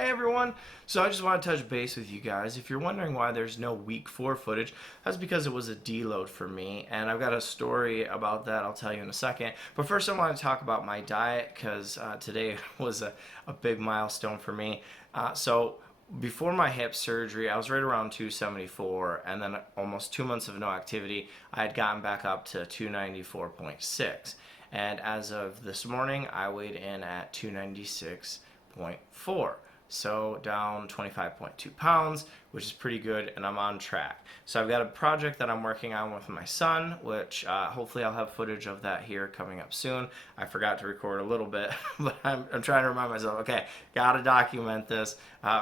Hey everyone! So I just want to touch base with you guys. If you're wondering why there's no week 4 footage, that's because it was a deload for me, and I've got a story about that I'll tell you in a second. But first I want to talk about my diet because today was a big milestone for me. So before my hip surgery, I was right around 274, and then almost 2 months of no activity, I had gotten back up to 294.6. And as of this morning, I weighed in at 296.4. So down 25.2 pounds, which is pretty good, and I'm on track. So I've got a project that I'm working on with my son, which hopefully I'll have footage of that here coming up soon. I forgot to record a little bit, but I'm trying to remind myself, okay, gotta document this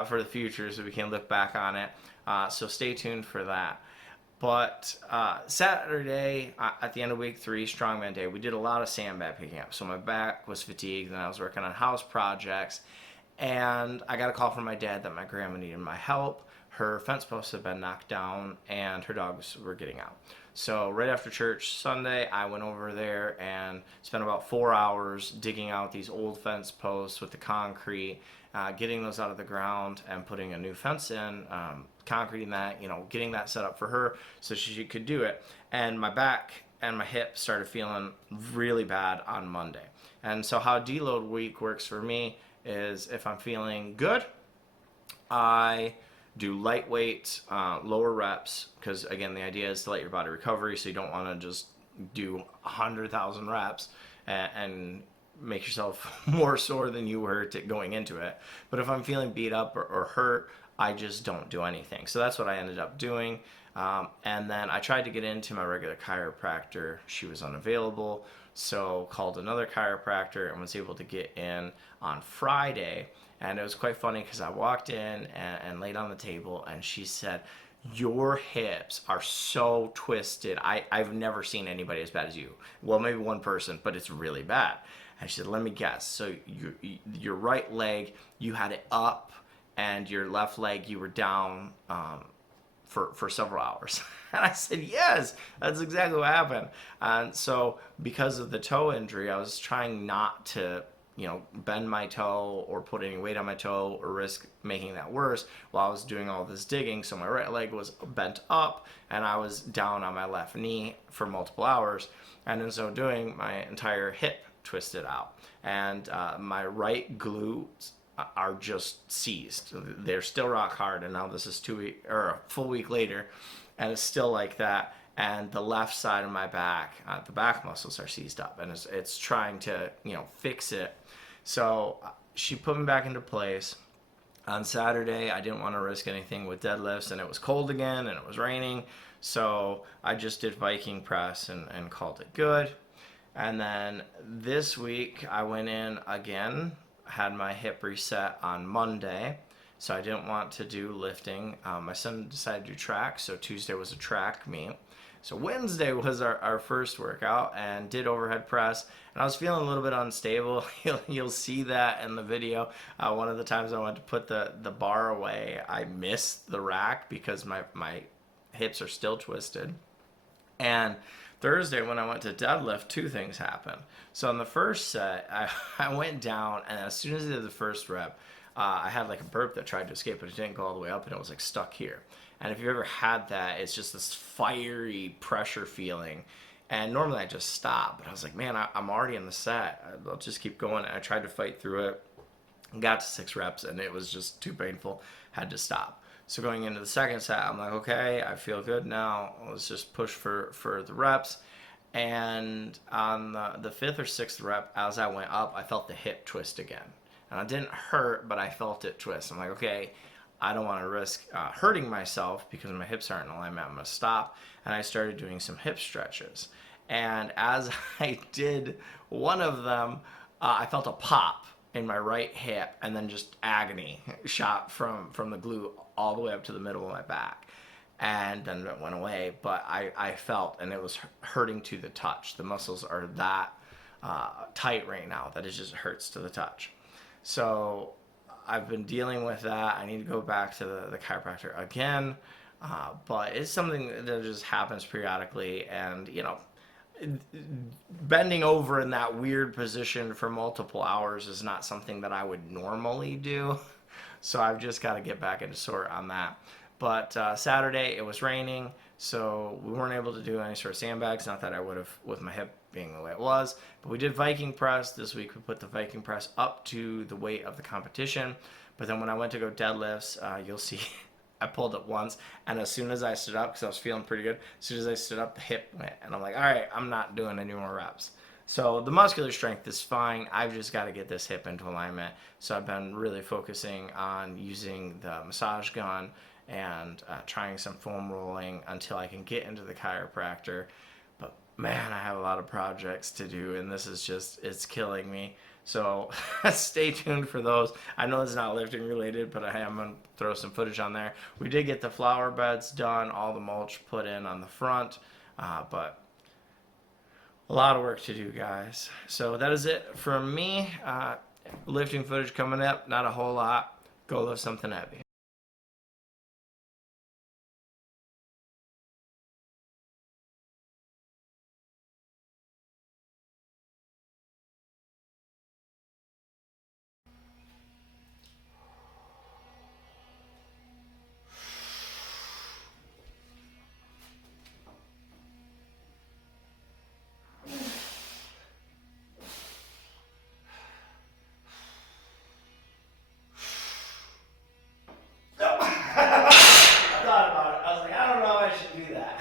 for the future so we can look back on it. So stay tuned for that. But Saturday, at the end of week 3, strongman day, we did a lot of sandbag picking up. So my back was fatigued, and I was working on house projects. And I got a call from my dad that my grandma needed my help. Her fence posts had been knocked down, and her dogs were getting out. So right after church Sunday, I went over there and spent about 4 hours digging out these old fence posts with the concrete, getting those out of the ground and putting a new fence in, concreting that, getting that set up for her so she could do it. And my back and my hip started feeling really bad on Monday. And so how deload week works for me is if I'm feeling good, I do lightweight, lower reps, because again, the idea is to let your body recover, so you don't want to just do 100,000 reps and make yourself more sore than you were going into it. But if I'm feeling beat up or hurt, I just don't do anything. So that's what I ended up doing. And then I tried to get into my regular chiropractor. She was unavailable, so called another chiropractor and was able to get in on Friday. And it was quite funny because I walked in and laid on the table, and she said, "Your hips are so twisted. I've never seen anybody as bad as you. Well, maybe one person, but it's really bad." And she said, "Let me guess. So your right leg, you had it up, and your left leg, you were down for several hours." And I said, "Yes, that's exactly what happened." And so because of the toe injury, I was trying not to bend my toe or put any weight on my toe or risk making that worse while I was doing all this digging. So my right leg was bent up and I was down on my left knee for multiple hours. And in so doing, my entire hip twisted out. And my right glutes are just seized. They're still rock hard. And now this is a full week later, and it's still like that. And the left side of my back, the back muscles are seized up, and it's trying to fix it. So she put me back into place. On Saturday, I didn't want to risk anything with deadlifts, and it was cold again, and it was raining, so I just did Viking press and called it good. And then this week, I went in again, had my hip reset on Monday, so I didn't want to do lifting. My son decided to do track, so Tuesday was a track meet. So Wednesday was our first workout, and did overhead press, and I was feeling a little bit unstable. You'll see that in the video. One of the times I went to put the bar away, I missed the rack because my hips are still twisted. And Thursday when I went to deadlift, two things happened. So in the first set, I went down, and as soon as I did the first rep, I had like a burp that tried to escape, but it didn't go all the way up, and it was like stuck here. And if you've ever had that, it's just this fiery pressure feeling. And normally I just stop, but I was like, man, I'm already in the set. I'll just keep going. And I tried to fight through it, got to 6 reps, and it was just too painful. Had to stop. So going into the second set, I'm like, okay, I feel good now. Let's just push for the reps. And on the 5th or 6th rep, as I went up, I felt the hip twist again. And it didn't hurt, but I felt it twist. I'm like, okay, I don't want to risk hurting myself because my hips aren't in alignment. I'm going to stop. And I started doing some hip stretches. And as I did one of them, I felt a pop in my right hip, and then just agony shot from the glute all the way up to the middle of my back. And then it went away, but I felt, and it was hurting to the touch. The muscles are that tight right now that it just hurts to the touch. So I've been dealing with that. I need to go back to the chiropractor again, but it's something that just happens periodically. And bending over in that weird position for multiple hours is not something that I would normally do. So I've just got to get back into sort on that. But Saturday it was raining, so we weren't able to do any sort of sandbags. Not that I would have with my hip being the way it was, but we did Viking press this week. We put the Viking press up to the weight of the competition. But then when I went to go deadlifts, you'll see I pulled it once, and as soon as I stood up, because I was feeling pretty good, as soon as I stood up, the hip went, and I'm like, all right, I'm not doing any more reps. So the muscular strength is fine. I've just got to get this hip into alignment. So I've been really focusing on using the massage gun and trying some foam rolling until I can get into the chiropractor. But man, I have a lot of projects to do, and this is just, it's killing me. So stay tuned for those. I know it's not lifting related, but I am going to throw some footage on there. We did get the flower beds done, all the mulch put in on the front, but a lot of work to do, guys. So that is it from me. Lifting footage coming up, not a whole lot. Go lift something heavy. I thought about it. I was like, I don't know if I should do that.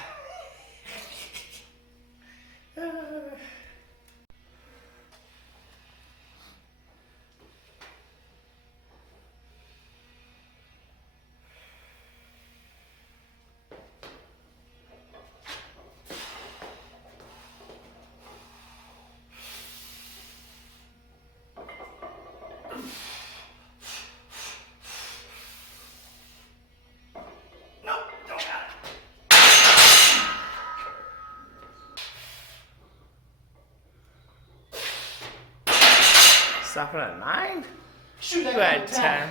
Stopping at 9? Shoot, You had 10.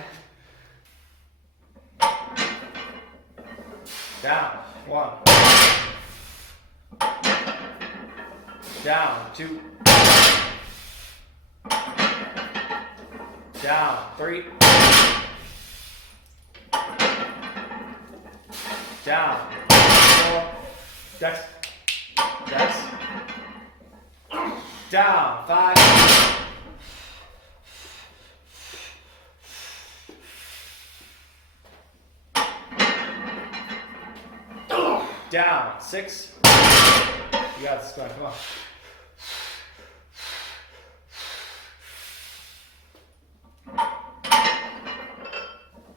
Down. 1. Down. 2. Down. 3. Down. 4. Dex. Dex. Down. 5. Down. 6. You got this going. Come on.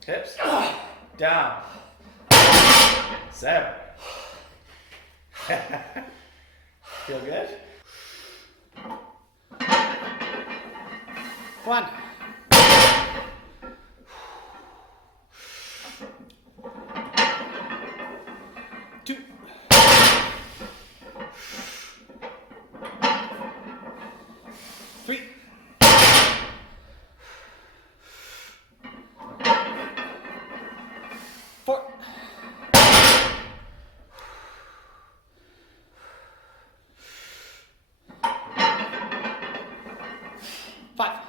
Hips. Down. 7. Feel good? 1. 2. 3. 4. 5.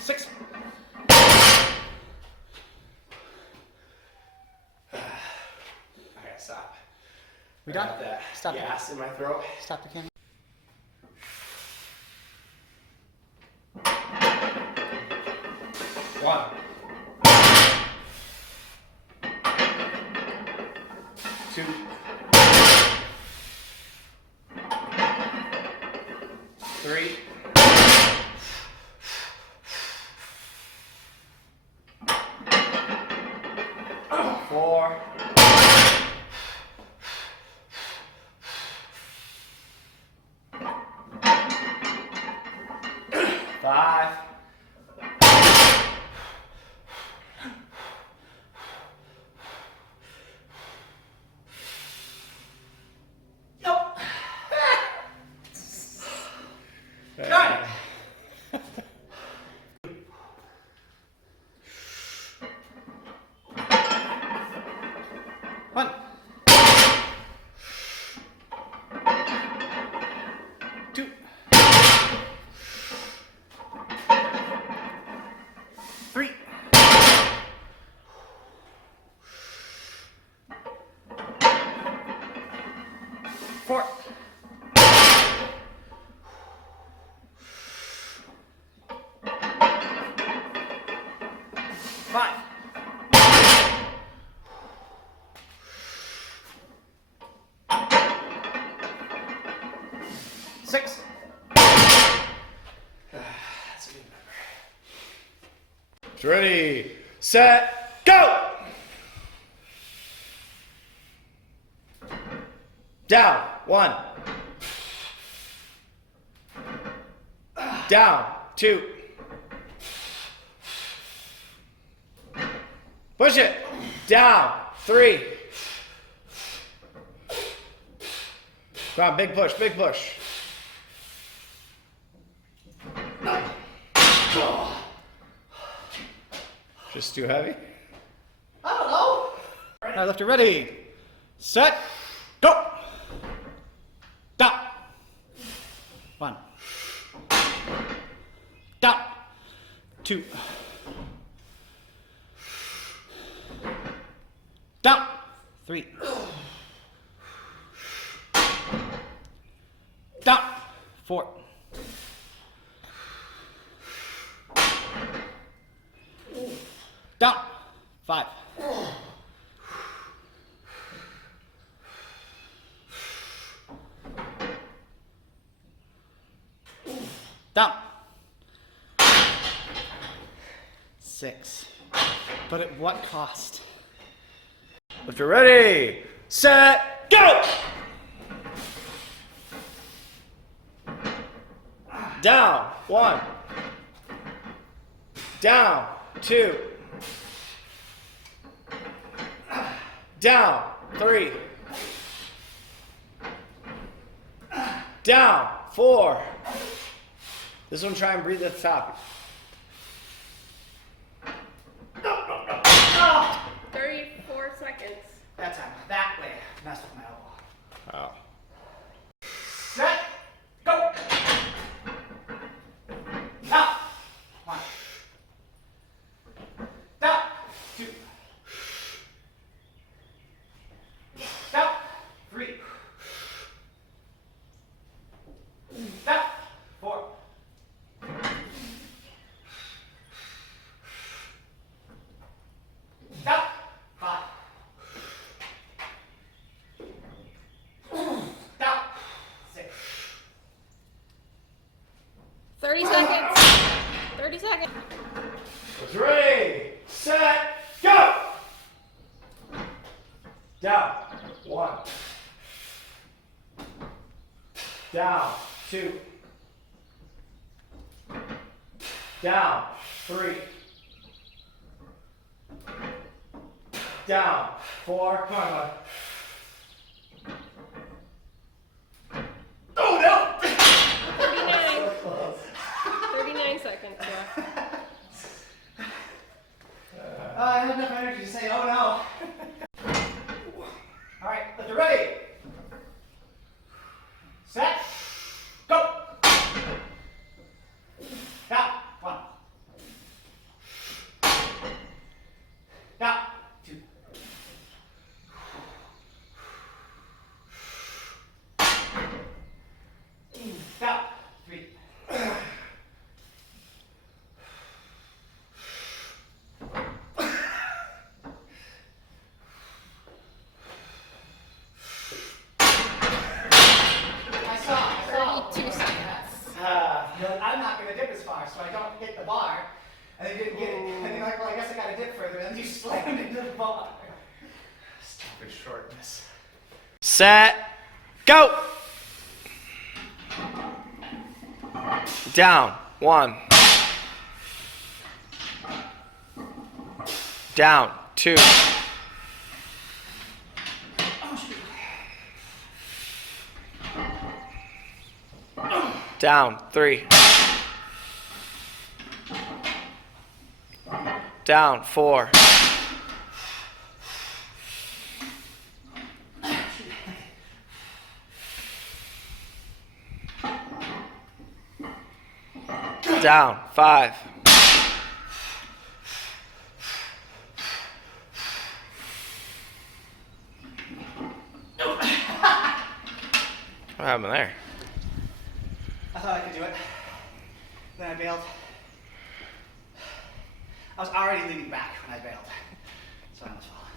Six. Okay, stop. We done? That Stop it. gas in my throat. Stop the camera. One. 2. 3. 4. 5. 9. 5. 6. Ready, set, go! Down, 1. Down, 2. Push it. Down, 3. Come on, big push, big push. Just too heavy? I don't know. All right, lifter, ready, set, go. Down. 1. Down. 2. Down. 3. Down. 4. Down. 5. Down. 6. But at what cost? If you're ready, set, go! Down, 1. Down, 2. Down, 3. Down, 4. This one, try and breathe at the top. 34 seconds. That time, that way. Mess with my elbow. Oh. Set, go. Down. 1. Down. 2. Down. 3. Down. 4. Down. 5. Down. 6. 30 seconds. 30 seconds. Ready, set, go! Down, 1. Down, 2. Down, 3. Down, 4. Come on, bud. Oh no! 39. 39 seconds, yeah. I had enough energy to say, oh no. All right, if you're ready. Set. Go. Down. 1. Down. 2. Down. 3. I saw. 32 seconds. I'm not going to dip as far, so I don't hit the bar. And they didn't get it. And they're like, well, I guess I got to dip further. And then you slammed into the bar. Stupid shortness. Set, go! Down, 1. Down, 2. Down, 3. Down, 4. Down, 5. What happened there? I thought I could do it. Then I bailed. I was already leaning back when I bailed. So I almost fell.